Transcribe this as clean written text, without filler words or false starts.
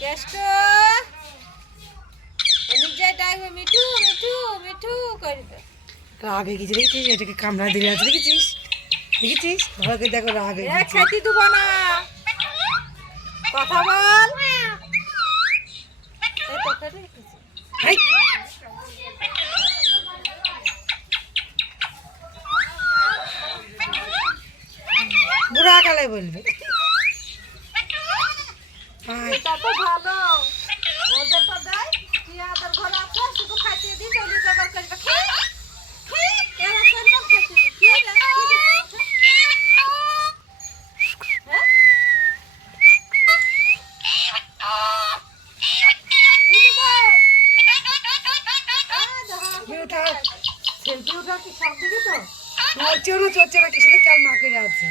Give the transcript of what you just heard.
কেষ্ট নিজে ডাকবে মিঠু মিঠু মিঠু করবে। রাগ হয়ে গেছে দেখেছিস, এটাকে কামড়া দিলে আছে দেখেছিস দেখেছিস, ভালো করে দেখো রাগ হয়ে গেছে। খেতে দেবো না, কথা বল। হাই, বুড়া কালে বলবে। হাই, এটা তো ভালো, ওদের তো দেয় টিয়াদের ঘরে আছে, শুধু খাইতে দিই চলে যাবার করবে। এরা সরকার খাইতে দিই কি রে? হ্যাঁ সেলফি উঠা কি সব দিকে তো চড়ছে না চড়ছে না, কি সুন্দর কাল মা করে আছে।